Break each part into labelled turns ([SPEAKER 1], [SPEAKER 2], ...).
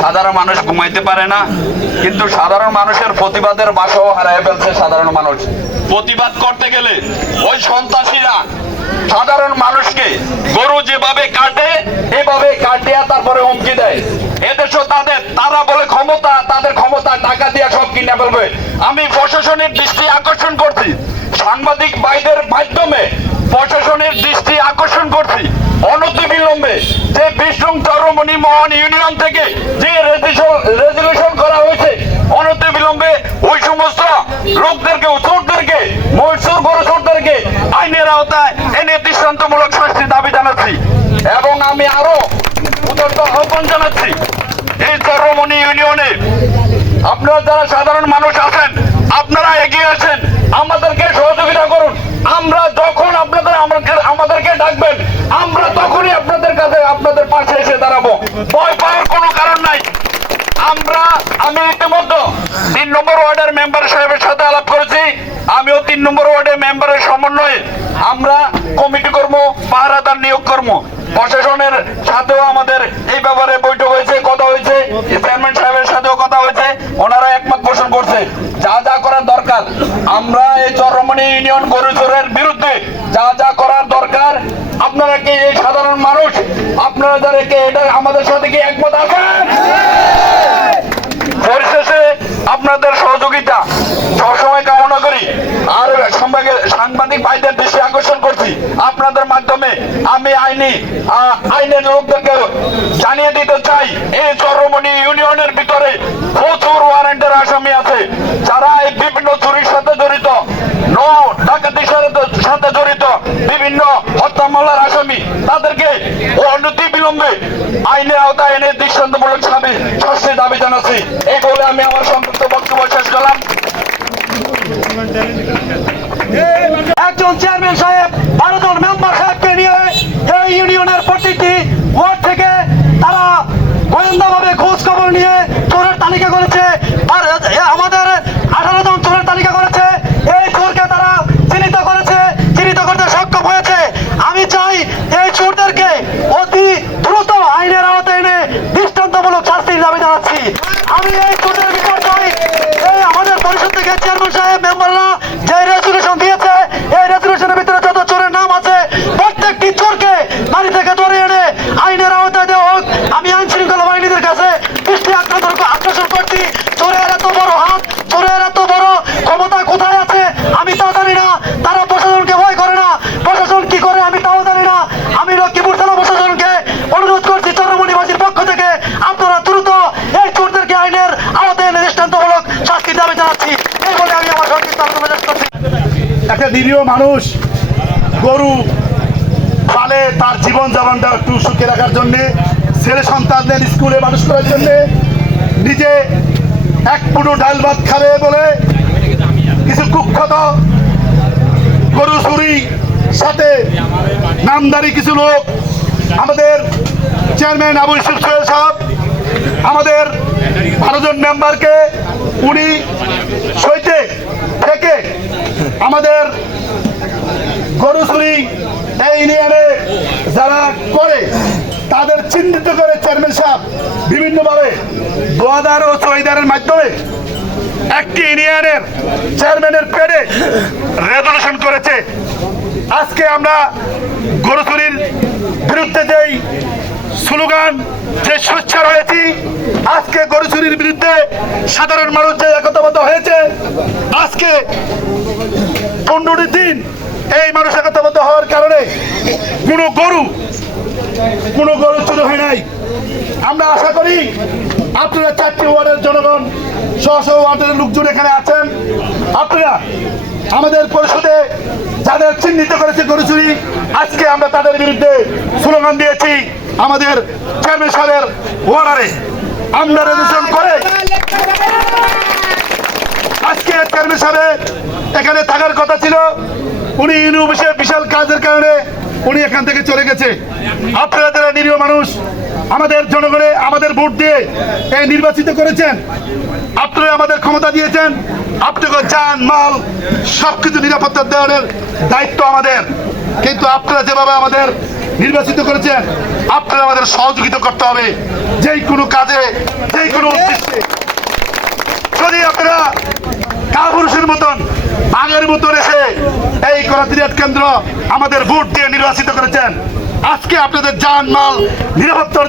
[SPEAKER 1] সাধারণ মানুষ ঘুমাইতে পারে না কিন্তু সাধারণ মানুষের প্রতিবাদের বাসাও হারায় ফেলছে সাধারণ মানুষ। প্রতিবাদ করতে গেলে ওই সন্ত্রাসীরা সাধারণ মানুষকে গরু যেভাবে কাটে এভাবে কাটিয়া তারপরে হুমকি দেয়। এদেশও তাদের তারা বলে ক্ষমতা তাদের ক্ষমতা টাকা দিয়ে সব কিনে ফেলবে। আমি প্রশাসনের দৃষ্টি আকর্ষণ করছি। সাংবাদিক বাইদের মাধ্যমে প্রশাসনের দৃষ্টি আকর্ষণ করছি। অনতি বিলম্বে চরমণি মহান ইউনিয়ন থেকে যে রেজুলেশন করা হয়েছে, অনতি বিলম্বে ওই সমস্ত লোকদেরকে চোরদেরকে মহসুর বড় চোরদেরকে আইনের আওতায় এনে দৃষ্টান্তমূলক শাস্তি দাবি জানাচ্ছি। এবং আমি আরও উদার্ত আহ্বান জানাচ্ছি এই চরমণি ইউনিয়নে। আপনারা যারা সাধারণ মানুষ আছেন, আপনারা এগিয়ে আসেন, আমাদেরকে সহযোগিতা করুন। আমরা সমন্বয়ে আমরা কমিটি কর্ম পাহারাদার নিয়োগ কর্ম প্রশাসনের সাথেও আমাদের এই ব্যাপারে বৈঠক হয়েছে, কথা হয়েছে, চেয়ারম্যান সাহেবের সাথেও কথা হয়েছে, ওনারা একমত পোষণ করছে। যা যা করার দরকার, আমরা এই চরমণি ইউনিয়ন গরুচোরের বিরুদ্ধে যা যা করার দরকার, আপনারা কি এই সাধারণ মানুষ, আপনারা যারা কি, এটা আমাদের সাথে কি একমত আছেন? আহ, আইনের লোকদেরকে জানিয়ে দিতে চাই এই চরমণি ইউনিয়নের ভিতরে প্রচুর ওয়ারেন্টের আসামি আছে যারা এই বিভিন্ন চুরির সাথে জড়িত সাথে জড়িত বিভিন্ন হত্যা মামলার আসামি তাদেরকে অনতি বিলম্বে আইনের আওতায় এনে দৃষ্টান্তমূলক দাবি জানাচ্ছি। এই বলে আমি আমার সংক্ষিপ্ত বক্তব্য শেষ করলাম।
[SPEAKER 2] একজন চেয়ারম্যান সাহেব বারো জন মেম্বার সাহেবকে নিয়ে ইউনিয়নের প্রতিটি ওয়ার্ড থেকে তারা গোয়েন্দাভাবে খোঁজ খবর নিয়ে চোরের তালিকা করেছে। আর আমাদের আঠারো জন চোরের তালিকা করেছে। এই চোরকে তারা চিহ্নিত করেছে, চিহ্নিত করতে সক্ষম হয়েছে। আমি চাই এই চোরদেরকে অতি দ্রুত আইনের আওতায় এনে দৃষ্টান্তমূলক শাস্তির দাবি জানাচ্ছি। আমি এই চোরদের বিপর্যয় এই আমাদের পরিষদ থেকে চেয়ারম্যান সাহেব মেম্বাররা যে রেজুলেশন দিয়েছে এই রেজুলেশনের ভিতরে যত চোরের নাম আছে প্রত্যেকটি চোরকে বাড়ি থেকে ধরে এনে আইনের আওতায় দেওয়া হোক আমি আইন শৃঙ্খলা বাহিনীদের কাছে দৃষ্টি আকর্ষণ আকর্ষণ করছি চোরের এত বড় হাত চোরের এত বড় ক্ষমতা কোথায় আছে আমি তা জানি না তারা প্রশাসনকে ভয় করে না প্রশাসন কি করে আমি তাও জানি না আমি লক্ষ্মীপুর থানা প্রশাসনকে অনুরোধ করছি চন্দ্রমণিবাসীর পক্ষ থেকে আপনারা দ্রুত এই চোরদেরকে আইনের আওতায় এনে দৃষ্টান্তমূলক শাস্তির দাবি জানাচ্ছি এই বলে আমি আমার সংক্ষিপ্ত আলোচনা শেষ করছি
[SPEAKER 3] একটা নিরীহ মানুষ, গরু পালে তার জীবন যাপনটা একটু সুখে রাখার জন্যে, ছেলে সন্তানদের স্কুলে মানুষ করার জন্যে, নিজে এক পুরো ডাল ভাত খাবে বলে কিছু কুখ্যাত গরু চুরি সাথে নামদারি কিছু লোক, আমাদের চেয়ারম্যান আবু ইসুফ সোহেল সাহেব, আমাদের বারো জন মেম্বারকে উনি আমাদের গরু চুরি এই ইউনিয়নে যারা করে, তাদের চিহ্নিত করে চেয়ারম্যান সাহেব বিভিন্নভাবে দোয়াদার ও চৌকিদারের মাধ্যমে একটি ইউনিয়নের চেয়ারম্যানের পেডে রেজলিউশন করেছে। আজকে আমরা গরু চুরির বিরুদ্ধে যেই স্লোগান যে সোচ্চার হয়েছি আজকে গরু চুরির বিরুদ্ধে সাধারণ মানুষ যে একতাবদ্ধ হয়েছে, আজকে পনেরোটি দিন এই মানুষ একতাবদ্ধ হওয়ার কারণে কোনো গরু কোনো গরু চুরি হয় নাই। আমরা আশা করি আপনারা চারটি ওয়ার্ডের জনগণ সহ সহ ওয়ার্ডের লোকজন এখানে আছেন। আপনারা আমাদের পরিষদে যাদের চিহ্নিত করেছে গরু চুরি, আজকে আমরা তাদের বিরুদ্ধে স্লোগান দিয়েছি। আমাদের চেয়ারম্যান সাহেবের ওয়ার্ডারে আমরা রেজিস্ট্রেশন করে আজকে চেয়ারম্যান সাহেব এখানে থাকার কথা ছিল। উনি ইউনিভার্সে বিশাল কাজের কারণে উনি এখান থেকে চলে গেছে। আপনারা যারা নিরীহ মানুষ, আমাদের জনগণে আমাদের ভোট দিয়ে এই নির্বাচিত করেছেন, আপনারা আমাদের ক্ষমতা দিয়েছেন, আপনাকে যান, মাল, সবকিছু নিরাপত্তা দেওয়ার দায়িত্ব আমাদের। কিন্তু আপনারা যেভাবে আমাদের নির্বাচিত করেছেন আপনারা আমাদের সহযোগিতা করতে হবে। যেই কোনো কাজে যেই কোনো উদ্দেশ্যে। যদি আপনারা কাপুরুষের মতন আগের মতন এসে এই করাতিরিয়াত কেন্দ্র আমাদের ভোট দিয়ে নির্বাচিত করেছেন, আজকে আপনাদের যান মাল নিরাপত্তার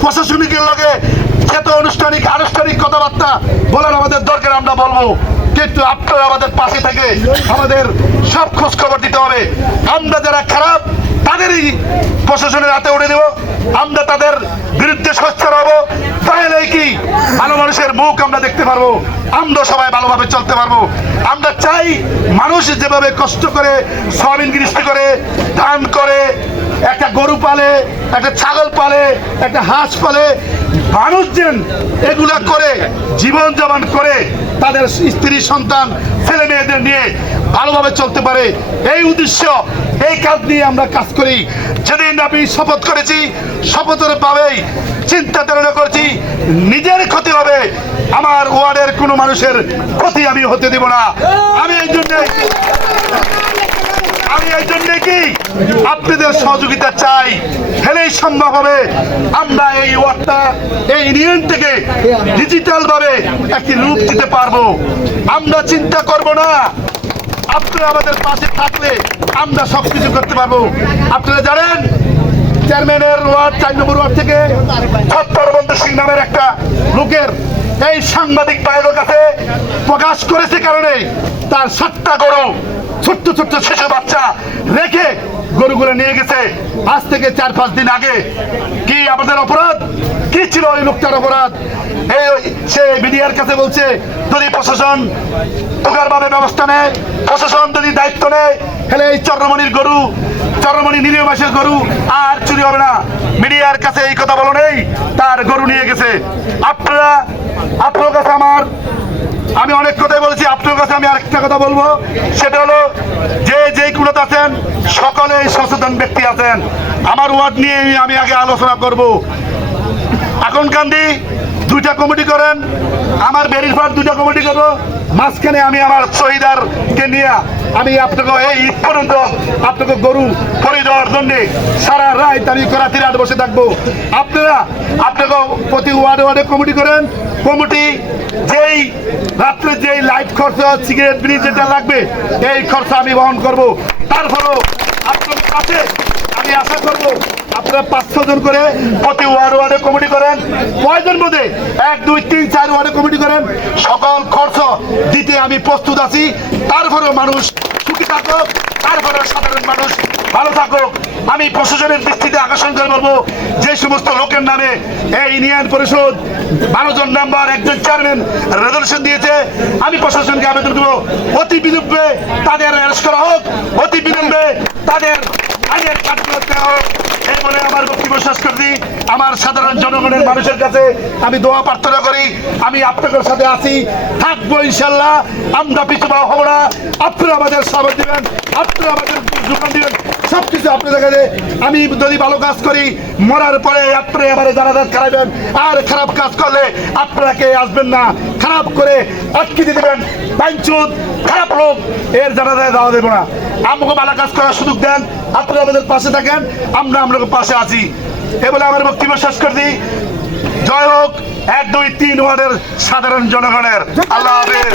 [SPEAKER 3] প্রশাসনিকের লগে ক্ষেত আনুষ্ঠানিক আনুষ্ঠানিক কথাবার্তা বলার আমাদের দরকার, আমরা বলব। কিন্তু আপনারা আমাদের পাশে থেকে আমাদের সব খোঁজ খবর দিতে হবে। আমরা যারা খারাপ তাদেরই প্রশাসনের হাতে উঠে দেব। আমরা তাদের বিরুদ্ধে সোচ্চার হব। তাহলে কি ভালো মানুষের মুখ আমরা দেখতে পারব। আমরা সবাই ভালোভাবে চলতে পারব। আমরা চাই মানুষ যেভাবে কষ্ট করে সয়াবিন গৃষ্টি করে ধান করে, একটা গরু পালে, একটা ছাগল পালে, একটা হাঁস পালে মানুষজন এগুলা করে জীবন যাপন করে, তাদের স্ত্রী সন্তান, ছেলে মেয়েদের নিয়ে ভালোভাবে চলতে পারে। এই উদ্দেশ্য, এই কাজ নিয়ে আমরা কাজ করি। যেদিন আমি শপথ করেছি, শপথের পাবেই চিন্তা ধারণা করেছি, নিজের ক্ষতি হবে, আমার ওয়ার্ডের কোনো মানুষের ক্ষতি আমি হতে দেব না। আমি এই জন্যে, আমি এই জন্য কি আপনাদের সহযোগিতা চাই। হেলেই সম্ভব হবে, আমরা এই ওয়ার্ডটা, এই ইউনিয়ন থেকে ডিজিটাল ভাবে একটি রূপ দিতে পারব। আমরা চিন্তা করব না আপনারা আমাদের পাশে থাকলে আমরা সব কিছু করতে পারব। আপনারা জানেন, চেয়ারম্যানের ওয়ার্ড, চার নম্বর ওয়ার্ড থেকে ছত্তরবন্ধু সিং নামের একটা লোকের এই সাংবাদিক বাইরের কাছে প্রকাশ করেছে কারণে তার সাতটা গরু ছোট্ট ছোট্ট শিশু বাচ্চা রেখে গরুগুলো নিয়ে গেছে। আজ থেকে চার, পাঁচ দিন আগে। কি আমাদের অপরাধ? কি ছিল ওই লোকটার অপরাধ? এই সে মিডিয়ার কাছে বলছে, যদি প্রশাসন ভাবে ব্যবস্থা নেয়, প্রশাসন যদি দায়িত্ব নেয়, তাহলে এই চন্দ্রমণির গরু চন্দ্রমণি নিরীহ মাসের গরু আর চুরি হবে না। মিডিয়ার কাছে এই কথা বলো নেই, তার গরু নিয়ে গেছে। আপনারা, আপনার কাছে আমার আমি অনেক কথাই বলেছি, আপনার কাছে আমি আরেকটা কথা বলব। সেটা হলো, যে যেই কুড়াতে আছেন, সকলেই সচেতন ব্যক্তি আছেন। আমার ওয়ার্ড নিয়ে আমি আগে আলোচনা করব। এখন কান্দি, দুইটা কমিটি করেন, আমার বেরিফার দুইটা কমিটি করব, মাঝখানে আমি আমার শহীদারকে নিয়ে আমি আপনাকে এই ঈদ পর্যন্ত আপনাকে গরু পরে দেওয়ার জন্য সারা রাত আমি করাতির আট বসে থাকব। আপনারা আপনাকে প্রতি ওয়ার্ডে ওয়ার্ডে কমিটি করেন। কমিটি যেই রাত্রে যেই লাইট খরচ, সিগারেট বিড়ি যেটা লাগবে, এই খরচ আমি বহন করব। তারপরেও আপনার কাছে আমি আশা করব আপনারা পাঁচশো জন করে প্রতি ওয়ার্ড ওয়ার্ডে কমিটি করেন। কয়জন বোধে এক, দুই, তিন, চার ওয়ার্ডে কমিটি করেন। সকল খরচ দিতে আমি প্রস্তুত আছি। তারপরেও মানুষ সুখী থাকুক তারপরে সাধারণ মানুষ ভালো থাকুক। আমি প্রশাসনের দৃষ্টিতে আকর্ষণ করে বলব, যে সমস্ত লোকের নামে এই ইউনিয়ন পরিষদ বারো জন মেম্বার একজন চেয়ারম্যান রেজলিউশন দিয়েছে, আমি প্রশাসনকে আবেদন করব। অতি বিলম্বে তাদের অ্যারেস্ট করা হোক, অতি বিলম্বে তাদের হোক এই বলে আমার সাধারণ জনগণের মানুষের আমি দোয়া প্রার্থনা করি। আমি আপনাদের সাথে আমাদের দিবেন। আমাদের আপনাদের কাছে। আমি যদি ভালো কাজ করি, মরার পরে আপনারা এবারে জানাজাত খারাইবেন। আর খারাপ কাজ করলে আপনাকে আসবেন না? খারাপ করে আটকে দিয়ে দেবেন। পাঞ্চুত খারাপ লোক, এর জানাজায় যাওয়া দেবো না। আমাকে ভালো কাজ করার সুযোগ দেন। আপনারা আমাদের পাশে থাকেন, আমরা আপনাদের পাশে আছি। এ বলে আমার বক্তব্য শেষ করে দিই। জয় হোক, এক, দুই, তিন ওয়ার্ডের সাধারণ জনগণের। আল্লাহ হাফেজ।